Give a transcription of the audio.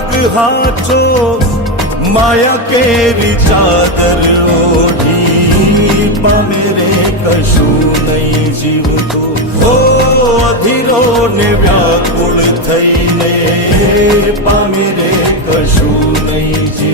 માર્ગ હાચો માયા કેરી ચાદર ઓઢી પામે રે કશું નહીં જીવતો ઓ અધીરો ને વ્યાકુળ થઈને પામે રે કશું નહીં જીવતો.